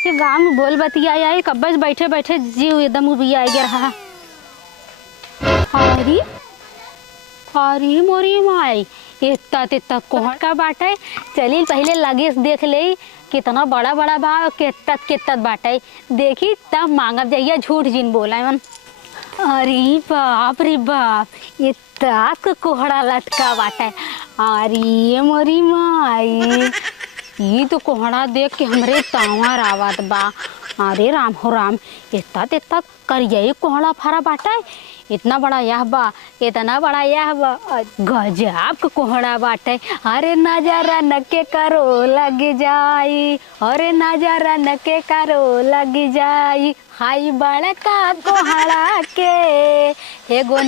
ऐसे गाँव में बोल बतिया आई कब्बज बैठे बैठे जीव एकदम उबिया गया रहा। अरे अरे मोरी माई इतना तितना कोहड़ का बाटे। चलिए पहले लगे देख ले कितना बड़ा बड़ा बा कितत कितत बाटे। देखी तब मांगब जाइए झूठ जिन बोला मन। अरे बाप रे बाप इतना कोहड़ा लटका बाटे। अरे मोरी माई ये तो कोहड़ा देख के हमरे तावर आवत बा। अरे राम हो राम इतना तितना करिए कोहड़ा फरा बाटे। इतना बड़ा यह बा इतना बड़ा यह बा गजब का कोहड़ा बाटे। अरे नजारा नके करो लग जाई अरे नजारा नके करो लग जाई। हाई बड़का कोहड़ा के एगो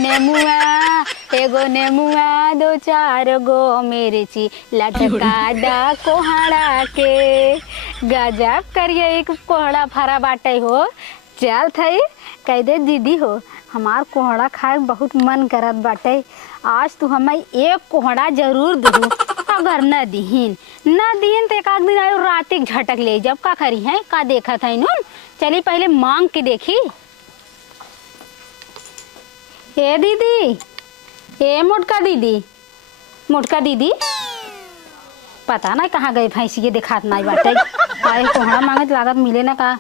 नेमुआ दो चार गो मिर्ची लटका दा कोहड़ा के। गजब करिए एक कोहड़ा फरा बाटे हो। चल थई कह दे दीदी हो हमार कोहड़ा खाए बहुत मन करत बाटे। आज तू हमें एक कोहड़ा जरूर दू। अगर न दीहिन तो एक आध दिन आयो रात एक झटक ले जब का करी है का देखा था इन्हों। चली पहले मांग के देखी। ए दीदी ए मोटका दीदी पता ना कहाँ गए भैंसी के दिखात नहीं बाटे। आए कोहड़ा मांगत लागत मिले ना का।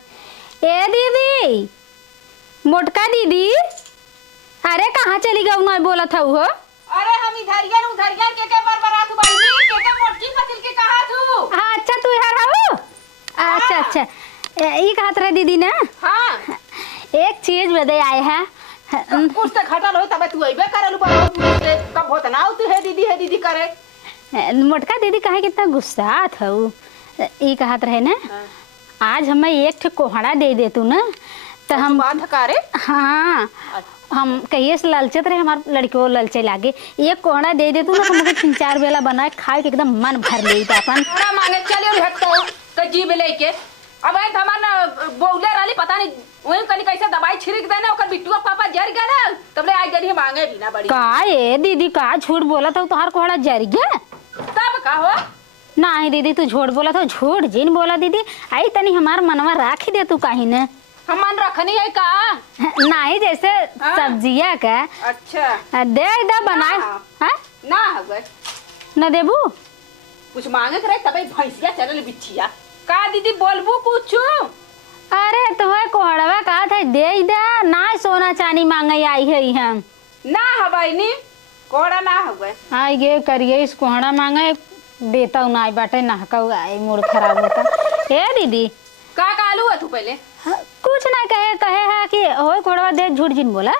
ए दीदी मोटका दीदी अरे कहाँ चली गई नहीं बोला था वो। अरे हम इधर के बरबरा तू बाईनी के मोटकी फसिल के कहा तू। हाँ अच्छा तू यार हो। अच्छा ये कहा रहे दीदी ना। हाँ एक चीज बदे आए हैं कुछ तो घटल हो तब तू अइबे करलू पर कब होत ना तू है दीदी करे। मोटका दीदी कहे कितना गुस्सा था वो। ये कहा रहे ना आज हमें एक ठे कोहड़ा दे तू ना तो हम बांध करे। हाँ हम कहिए से ललचत रहे हमारे लड़की को ललचे लागे एक कोहड़ा दे तू ना तो मुझे 3-4 बेला बनाए खाए के एकदम मन भर ले अपन। कोहड़ा मांगे चलियो हटतो तो जीव लेके अब आई हमार बोले रहली पता नहीं वही कनी कैसे दवाई छिड़क देने ओकर बिट्टुआ पापा जर गए तब ले आई गनी मांगे भी ना बड़ी का ए दीदी का झूठ बोला था तोहार कोहड़ा जर गया तब का हो। नहीं दीदी तू झूठ बोला था झूठ जिन बोला दीदी। आई तनी हमार मनवा राख दे तू कहीं न हम मन रखनी है का नहीं जैसे सब्जिया का। अच्छा दे इधर बनाए हैं ना हवे न देबू कुछ मांगे करे तबे भैंसिया चलल बिछिया का दीदी बोलबू कुछ। अरे तुम्हें कोहड़वा कहा था दे इधर ना सोना चांदी मांगे आई है हम ना हवाई नी कोहड़ा ना हुए आई गे करिए इस कोहड़ा मांगे देता हूँ ना बाटे ना का मूड खराब होता। ए दीदी का कालू है तू पहले कुछ ना कहे है कि हो कोहड़वा दे झूठ जिन बोला।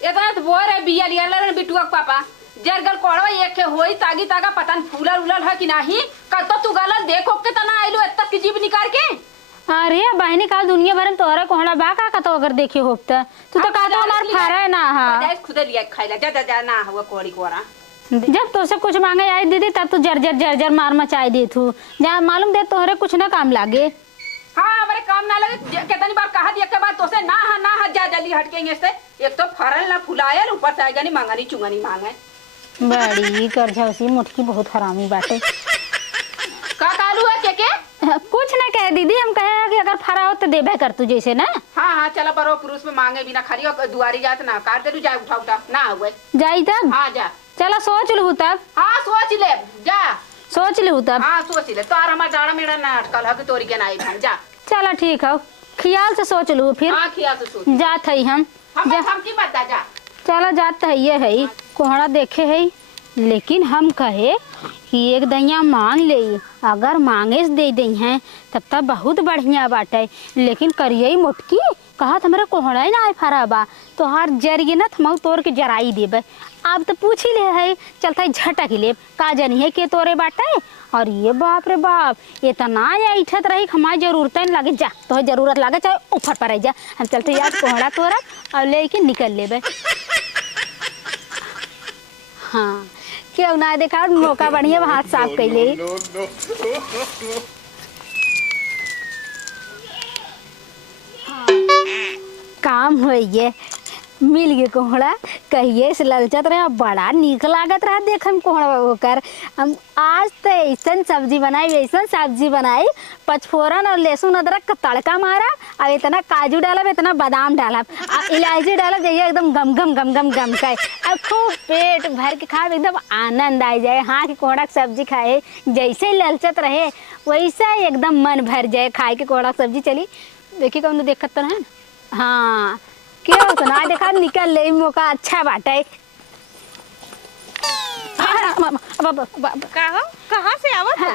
इतना तो बोर है बिया लिया रे बिट्टुआ के पापा जरगल कोहड़ा एक के होई तागी तागा पता नहीं फूलल उलल है कि नहीं कल तो तू गलत देखो के तना आइलो इतना की जीभ निकाल के। अरे बहनी काल दुनिया भर में तोहरा कोहड़ा बा का तो अगर देखी होता तू तो कहता हमार फारा है ना। हाँ खुद लिया खाइला जा ना हुआ कोड़ी कोरा जब तुझसे कुछ मांगे आई दीदी तब तू जर मार मचाई दे तू जहाँ मालूम दे तोहरे कुछ ना काम लागे। हाँ हमारे काम ना लगे कितनी बार कहा दिया के बाद तोसे ना जा जल्दी हटकेंगे से एक तो फरल ना फुलायल ऊपर से आएगा नहीं मांगनी चुंगनी मांगे बड़ी करझौसी मुठकी बहुत हरामी बाटे। का कालू है के कुछ ना कहे दीदी हम कहे कि अगर फरा हो तो देबे कर तू जैसे ना। हाँ चला पर पुरुष में मांगे बिना खाली दुआरी जात ना काट दे तू जा उठा ना हुए जाई तब। हाँ जा चला सोच लू तब। हाँ सोच ले जा सोच लू तब। हाँ सोच ले तो हमारा जाड़ा मेरा ना अटकल है कि तोरी के नाई भाई जा चला ठीक है ख्याल से सोच लू फिर। हाँ ख्याल से सोच जात है हम की बात जा चला जात है ये है कोहड़ा देखे है लेकिन हम कहे कि एक दैया मांग ले अगर मांगे से दे दी हैं तब बहुत बढ़िया बाटे। लेकिन करिए मोटकी कहा हमारे कोहड़ा ही ना फरा बा तो हर जरिए ना हम तोड़ के जराई देबे। अब तो पूछ ही ले है चलता झटक ले का जानी है के तोरे बाटे। और ये बाप रे बाप इतना ऐठत रही हमारी जरूरत नहीं लगे जा तो जरूरत लगे चाहे ऊपर पर आई जा हम चलते यार कोहड़ा तोरा और लेके निकल लेबे। हाँ क्यों ना देखा मौका बढ़िया हाथ साफ कर ले। काम हो ये मिल गए कोहड़ा। कहिए से ललचत रहे, बड़ा निक लागत रहा देख हम कोहड़ा होकर। हम आज तो ऐसा सब्जी बनाई, ऐसा सब्जी बनाई, पचफोरन और लहसुन अदरक का तड़का मारा, अब इतना काजू डालब, इतना बादाम डालब, इलायची डालब, जाइए एकदम गम गम गम गम गम खाए, अब खूब पेट भर के खाए, एकदम आनंद आ जाए। हाँ कि कोहड़ा की सब्जी खाए जैसे ललचत रहे वैसा एकदम मन भर जाए खाए के कोहड़ा की सब्जी। चली देखिए कौन देखत तो है। हाँ क्या सुना देखा निकल ले मौका अच्छा बाटे। कहाँ से आवत हो?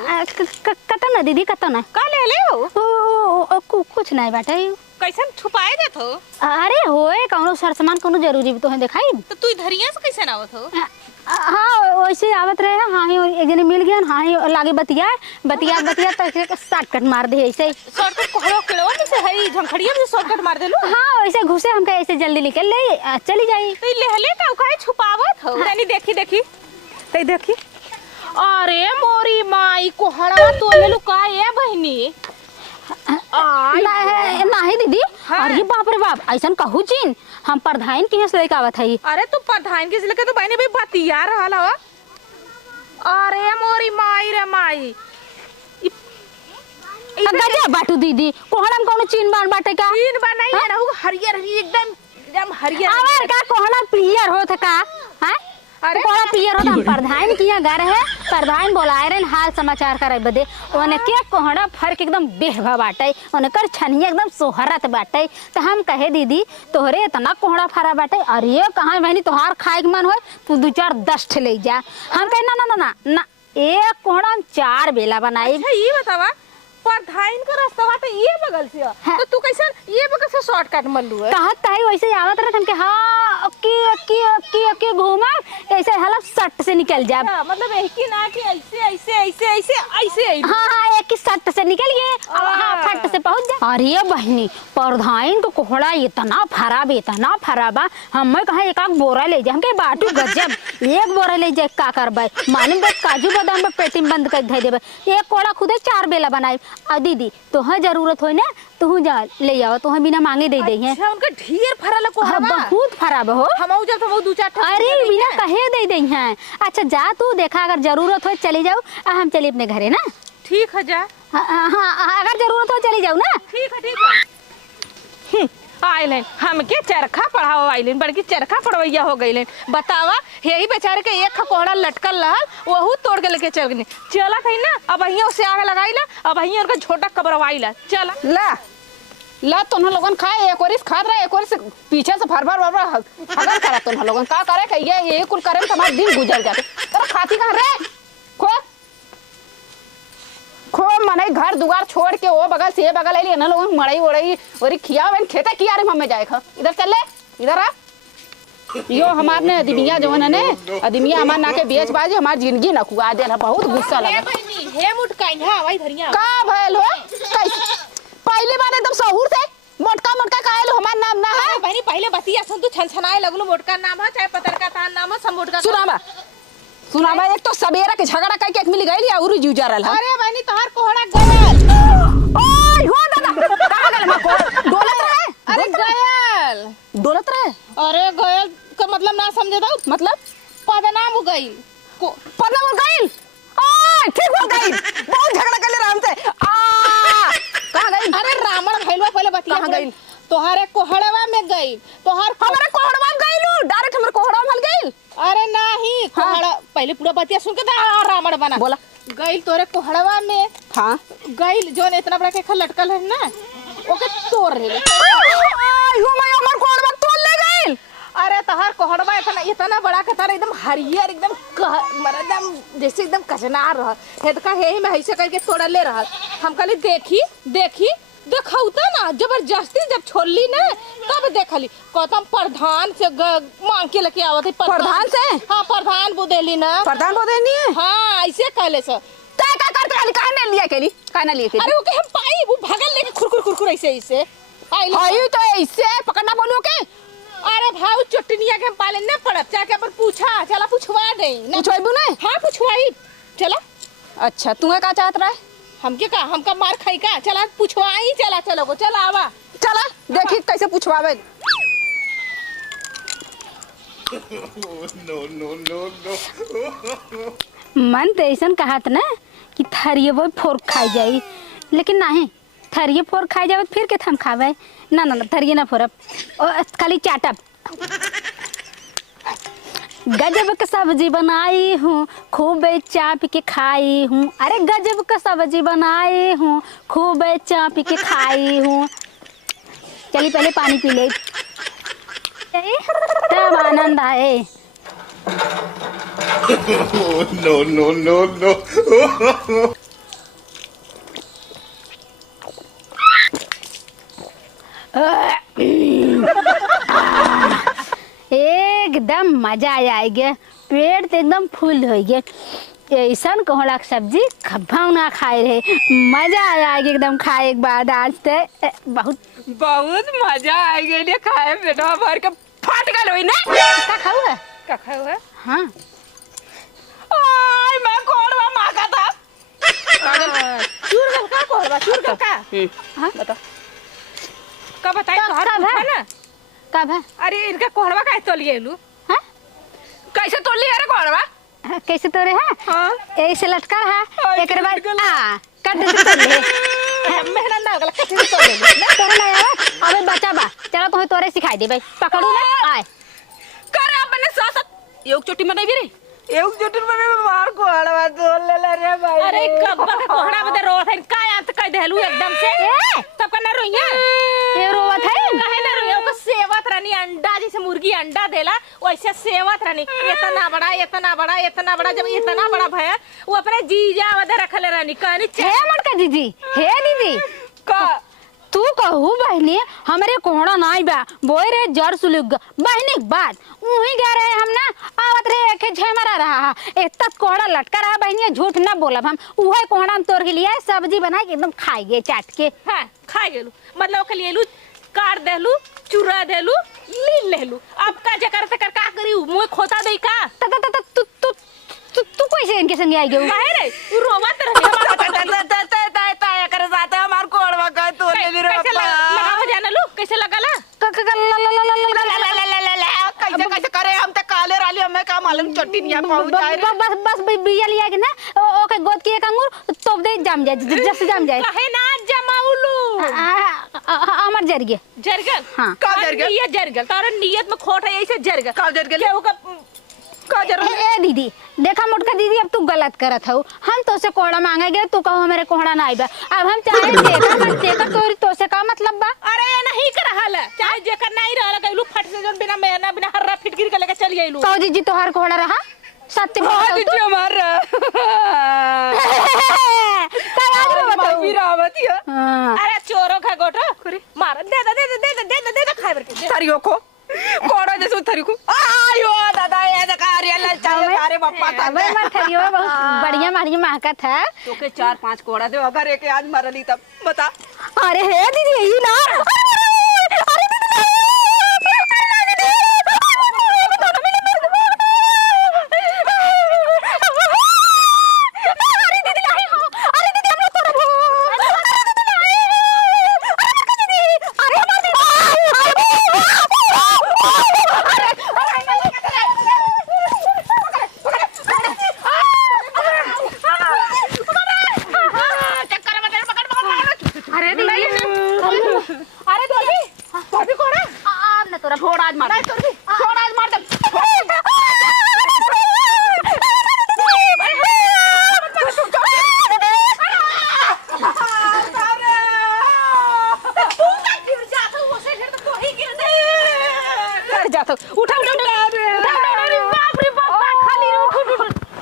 कतन ना दीदी कतन का ले ले हो? कुछ नहीं बाटे। कैसन छुपाए देत हो? अरे होए कौनो सर सामान कौनो जरूरी तो है दिखाई। तो तू धरिया से कैसे आवत हो? हाँ वैसे आवत रहे। हाँ ही एक जने मिल गया। हाँ ही लागे बतिया बतिया बतिया तक शॉर्टकट मार दे ऐसे। शॉर्टकट कोहड़ा केड़वा में से हई झंखड़िया में शॉर्टकट मार देलू? हाँ वैसे घुसे हमके ऐसे जल्दी निकल ले चली जाई। तो ले हले का काहे छुपावत हो? तनी देखी देखी तई देखी। अरे मोरी माई कोहड़ा तो ले लू का ए बहनी? नहीं दीदी। हाँ। अरे बाप रे बाप ऐसा कहू चीन हम प्रधान की से लेके आवत हई। अरे तू प्रधान के लेके तो बहनी भाई बतिया रहल हो। अरे मोरी माई रे माई गजब बाटू दीदी कोहड़ा में कोनो चीन बान बाटे का? चीन बनाई है ना हरियर एकदम एकदम हरियर। और का कोहड़ा पियर होत का? हां अरे कोहड़ा पियर होता। प्रधान किया घर है, प्रधान बोलाए रहे हाल समाचार करे बदे। ओने के कोहड़ा फर्क एकदम बेहवा बाटे, ओने कर छनिया एकदम सोहरत बाटे। तो हम कहे दीदी तोहरे इतना कोहड़ा फरा बाटे। अरे कहां बहनी तोहार खाए के मन होए तू 2-4-10 ठे ले जा। हम कहे ना ना ना ना एक कोहड़ा हम 4 बेला बनाई। अच्छा ये बतावा प्रधान का रास्ता बाटे ये बगल से हाँ। तो तू कैसन ये बगल से शॉर्टकट मल्लू है? कहत ताई वैसे आवत रहे हमके। हां की घूमा ऐसे हलफ सट से निकल जा। मतलब एक ही ना कि ऐसे ऐसे ऐसे ऐसे ऐसे हाँ एक ही सट से निकल गए और हाँ फट से पहुंच जा। अरे बहनी प्रधान को कोहड़ा इतना फरा बा हमें कहा एक आग बोरा ले जा। हमके बाटू गजब एक बोरा ले जा का करबे मालूम बात काजू बादाम पे पेटी में बंद कर दे देबे। एक कोहड़ा खुदे 4 बेला बनाई। आ दीदी तोह जरूरत हो ना तू जा ले आओ तोह बिना मांगे दे दे हैं। अच्छा उनका ढेर फरल को हाँ, बहुत फराब हो। हम जब तो 2-4 अरे बिना कहे दे दे हैं। अच्छा जा तू देखा अगर जरूरत हो चली जाओ। हम चली अपने घरे ना। ठीक है जा। हाँ अगर जरूरत हो चली जाओ ना। ठीक है आइलेन हमके चरखा पढ़ाओ आइलेन बड़की चरखा पढ़वैया हो गईलेन। बतावा यही बेचारे के एक कोहड़ा लटकल रहल वहू तोड़ के लेके चल गई। चला कहीं ना अब अहिया से आगे लगाईला अब अहिया उनका झोटा कबरवाईला। चला ला तुम लोगन खाए एक और खात रहे एक और से पीछे से भर हगन करा तुम लोगन का करे के ये कुल करे तुम्हारा दिन गुजर जाते। तेरा खाती कहां रे खो मने घर दुआर छोड़ के वो बगल से ये बगल आइली ना लोगन मड़ई ओड़ई और खियावन खेता किया रे मम्मी जाए खा इधर चल ले इधर आ। यो हमार ने अदमिया जवन ने अदमिया हमार ना के बेच बाजे हमार जिंदगी न कुआ देला बहुत गुस्सा लगा। हे मुटकाइन हां भाई धरिया का भइल हो कैसे पहले बार एकदम सहूर से मोटका कायल हमार नाम ना है बहनी पहले बतिया सुन तू छनछनाए लगलू मोटका नाम है चाहे पतर का था नाम है सब मोटका सुनाबा एक तो सवेरा के झगड़ा करके एक मिल गइल या उरु जू जा रहल। अरे बहनी तोहार कोहड़ा गयल। ओए हो दादा कहां गइल मा डोलत रहे? अरे गयल डोलत रहे? अरे गयल का मतलब ना समझे दो मतलब पदनाम हो गई पदनाम हो गइल। आ ठीक हो गई बहुत झगड़ा करले राम से। आ कहां गइल? अरे रावण भइलवा पहले बतिया कहां गइल? तोहारे कोहड़वा में गई तोहार हमारे कोहड़वा में गइलू डायरेक्ट हमर कोहड़वा में गइल। अरे नहीं कोहड़ा पहले पूरा बतिया सुन के रावण बना बोला गइल तोरे कोहड़वा में। हां गइल जोन इतना बड़ा के लटकल है ना ओके तोड़ रे। यो मैं हमर कोहड़वा तोड़ ले गइल। अरे तोहार कोहड़वा इतना बड़ा के तार एकदम हरियर एकदम एकदम जैसे एकदम कचनार रह हेदका हे में ऐसे करके तोड़ ले रहा। हम कहली देखी देखौता ना जबरदस्ती जब छोड़ली ना तब देखली कहतम प्रधान से मांग के लेके आवत है। प्रधान से? हां प्रधान बुदेली ना प्रधान बोदेनी है। हां ऐसे कहले से का करते खाली काहे ना लिया केली काहे ना लिए केली? अरे वो के हम पाई वो भागल लेके खुरखुर ऐसे आई तो ऐसे पकड़ना बोलो के। अरे भाऊ चटनिया के हम पाले न पड़त जाके अपन पूछा चला पूछवा दे ना पूछवाइबू ना? हां पूछवाई चला। अच्छा तू का चाहत रहा हमके का हमका मार खाई का चला पूछवाई चला चलो चला आवा चला देखी कैसे पूछवावे। मन तो ऐसा कहत ना कि थरिये वो फोर खाई जाई, लेकिन नहीं, थरिये फोर खाई जाए फिर के हम खावे ना ना ना, थरिये ना फोरब खाली चाटब। गजब का सब्जी बनाई हूँ खूब चाप के खाई हूँ, अरे गजब का सब्जी बनाई हूँ खूब चाप के खाई हूँ। चलिए पहले पानी पी ले तब आनंद आए। No, no, no, no. एकदम मजा आ गया, पेट तो एकदम फुल हो गया। ऐसा कोहड़ा के सब्जी खब्बा ना खाए रहे, मजा आ गया एकदम खाए के बाद। आज तो बहुत बहुत मजा आ गया खाए, पेटवा भर के फट गल होई ना। का खाऊ है? का खाऊ है? हाँ आय मैं कोड़वा मांगा था। चूर गल का कोड़वा, चूर गल का। हाँ बता कब बताई तो तोहर कब है? पूछा ना। कब है? अरे इनका कोड़वा कैसे तोलिए लू? हाँ? कैसे तोली अरे कोड़वा? कैसे तोरे है? हाँ ऐसे लटका है, एक बाद कट से तोड़ ले। मेहनत ना होगला कैसे तोड़ ले ना तोरे ना आवे, अबे बचा बा, चलो तुम्हें तोरे सिखाई दे भाई, पकड़ू ना आए। कर अपने साथ एक चोटी में नहीं भी रे, एक चोटी में मार कोड़वा तोड़ ले रे भाई। अरे कब का कोहड़ा बदे रोत है का याद कर देलू एकदम से। तब का ना रोइया ये रोवत है काहे ना रोइया को सेवत रानी अंडा जैसे मुर्गी अंडा देला वैसे सेवत रानी। इतना बड़ा इतना बड़ा इतना बड़ा, जब इतना बड़ा भया वो अपने जीजा वदे रखले रानी कहनी हे मटका दीदी, हे दीदी का तू कहू बहनी हमारे कोहड़ा नाई बा बोई रे जर सुलग बहनी के बाद वही गए रहे हम ना, आवत रहे के झमरा रहा इतना कोहड़ा लटका रहा बहनी, झूठ ना बोलब हम। उहे कोहड़ा हम तोड़ के लिए सब्जी बना के एकदम खाई गए चाट के। हां खा गेलू मतलब के लिए लू काट देलू चुरा देलू ली लेलू। अब का जकर से कर का करी मुंह खोता देई का त त त तू तू तू तू कैसे इनके संग आई गयो? काहे रे रोवत रही ताया कर जाता हमार कोड़वा का तोड़ ले रे बाबा। लगाव जाना लू कैसे लगाला कैसे कैसे करे हम त काले राली हमें का मालूम चट्टी नहीं पहुंच जाए रे। बस बस बिया लिया के ना ओके गोद की एक अंगूर तो दे जम जाए, जस जम जाए। काहे ना जमाउलू हमार जरिए जरगल। हाँ। का जरगल? ये जरगल तारा नियत में खोट है ऐसे जरगल। का जरगल? केहू का जरगल? ए दीदी देखा मोटका दीदी, अब तू गलत करत हो। हम तो से कोहड़ा मांगे गए, तू कहो मेरे कोहड़ा ना आइबा। अब हम चाहे देखा मत देखा तोरी तो से का मतलब बा? अरे नहीं कर रहल चाहे जेकर नहीं रहल गइलू फट से जन बिना मेहना बिना हर्रा फिट गिर के लेके चल गइलू। कहो दीदी तोहार कोहड़ा रहा सत्य बोल दीदी हमार अरे चोरो खा गोटो मार दे दे दे दे दे दे दे खाए के थरियो को कोड़ा जैसे थरी को आयो दादा ये देखा रियल चल अरे बापा अबे मैं थरियो बहुत बढ़िया मारी महका था। तो के 4-5 कोड़ा दे अगर एक आज मरली तब बता। अरे हे दीदी यही ना, अरे छोड़ आज मार छोड़ आज मार दे। उठा उठा बाप रे बाप खाली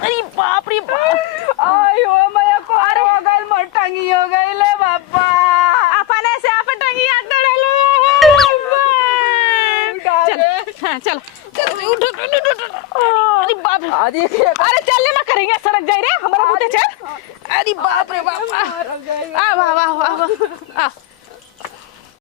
अरे बाप रे बाप आयो मैं पार हो गई मटंगी हो गई ले बाबा अपने से आप टंगी हाथ डालो। चल चल उठ अरे बाप रे अरे चलने में करेंगे सड़क जाए रे हमारा बूते चल। अरे बाप रे बाप आ वाह वाह वाह